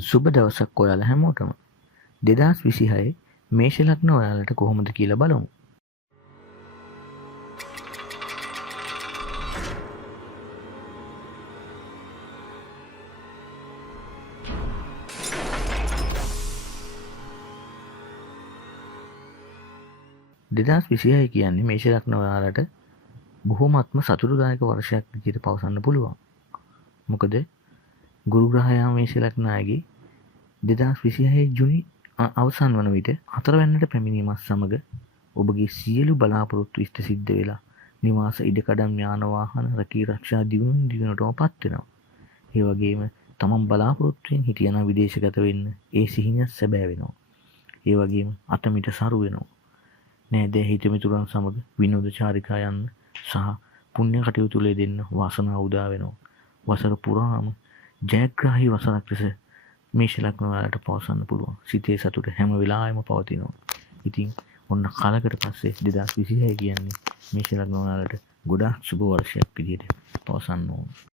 සුබ දවසක් ඔයාලා හැමෝටම. 2026 මේෂ ලග්න ඔයාලට කොහොමද කියලා බලමු. දෙදස් විසිහය කියන්නේ මේෂ ලග්න ඔයාලට බොහොමත්ම සතුටුදායක වර්ෂයක් විදිහට පවසන්න පුළුවන්. මොකද ගුරු ග්‍රහයා මේෂ ලග්නයේ 2026 ජුනි අවසන් වන විට 4 වෙනිදට පැමිණීමත් සමග ඔබගේ සියලු බලාපොරොත්තු ඉෂ්ට සිද්ධ වෙලා නිවාස ඉඩකඩම් යාන වාහන රැකී ආරක්ෂා දිනුවටම පත් වෙනවා. ඒ වගේම තමන් බලාපොරොත්තුෙන් හිටියනම් විදේශගත වෙන්න ඒ සිහින සැබෑ වෙනවා. ඒ වගේම අතමිට සරු වෙනවා. නේද හිතමිතුරන් සමග විනෝද චාරිකා යන්න සහ පුණ්‍ය කටයුතු දෙන්න වාසනාව උදා වෙනවා. වසර පුරාම ජයග්‍රාහී වසරක් ලෙස මේෂ ලග්න වලට පවසන්න පුළුවන්. සිතේ සතුට හැම වෙලාවෙම පවතිනවා. ඉතින් ඔන්න කාලයකට පස්සේ 2026 කියන්නේ මේෂ ලග්න වලට ගොඩාක් සුබ වර්ෂයක් විදිහට පවසන්න ඕන.